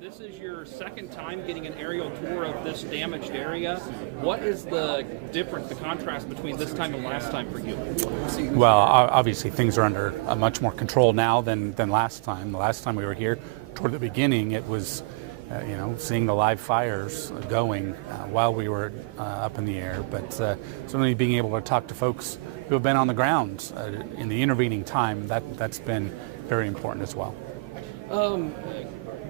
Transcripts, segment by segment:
This is your second time getting an aerial tour of this damaged area. What is the difference, the contrast between this time and last time for you? Well, obviously things are under much more control now than last time. The last time we were here, toward the beginning, it was, seeing the live fires going while we were up in the air. But certainly being able to talk to folks who have been on the ground in the intervening time, that's been very important as well.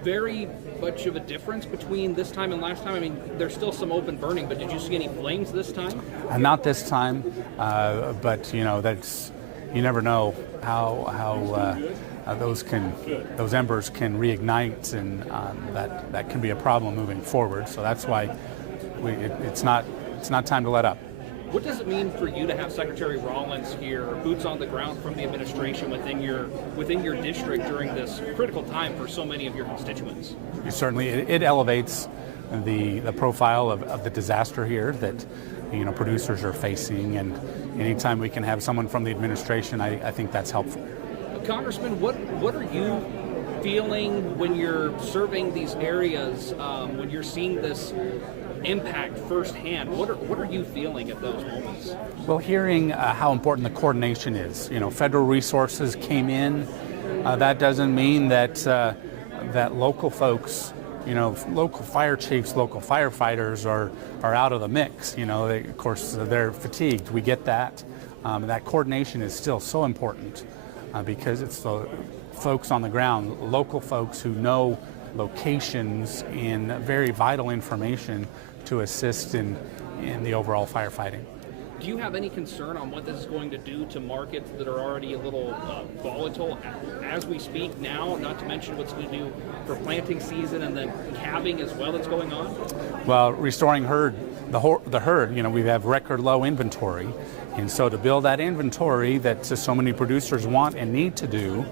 Very much of a difference between this time and last time? I mean, there's still some open burning, but did you see any flames this time? Not this time, but that's, you never know how those embers can reignite, and that can be a problem moving forward. So that's why it's not time to let up. What does it mean for you to have Secretary Rollins here, boots on the ground from the administration within your district during this critical time for so many of your constituents? Certainly, it elevates the profile of the disaster here that producers are facing, and anytime we can have someone from the administration, I think that's helpful. Congressman, what are you feeling when you're serving these areas, when you're seeing this impact firsthand? What are you feeling at those moments? Well, hearing how important the coordination is. Federal resources came in. That doesn't mean that that local folks, local fire chiefs, local firefighters are out of the mix. Of course, they're fatigued. We get that. That coordination is still so important because it's the folks on the ground, local folks who know locations and very vital information to assist in the overall firefighting. Do you have any concern on what this is going to do to markets that are already a little volatile as we speak now, not to mention what's going to do for planting season and then calving as well that's going on? Well, restoring the herd, we have record low inventory, and so to build that inventory that so many producers want and need to do,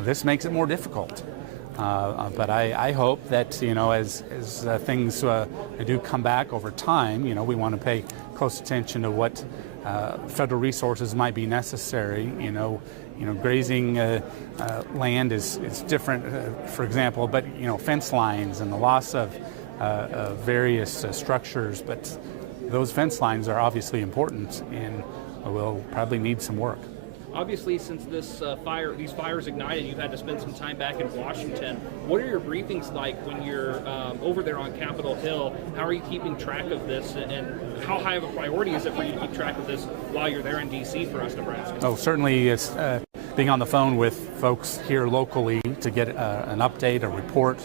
this makes it more difficult. But I hope that, as things do come back over time, we want to pay close attention to what federal resources might be necessary. Grazing land is different, for example, but, fence lines and the loss of various structures. But those fence lines are obviously important and will probably need some work. Obviously, since these fires ignited, you've had to spend some time back in Washington. What are your briefings like when you're over there on Capitol Hill? How are you keeping track of this, and how high of a priority is it for you to keep track of this while you're there in D.C. for us, Nebraska? Oh, certainly it's being on the phone with folks here locally to get an update, a report,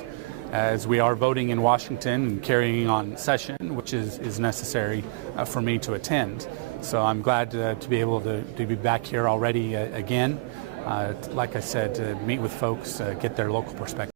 as we are voting in Washington and carrying on session, which is necessary for me to attend. So I'm glad to be able to be back here already again. Like I said, to meet with folks, get their local perspective.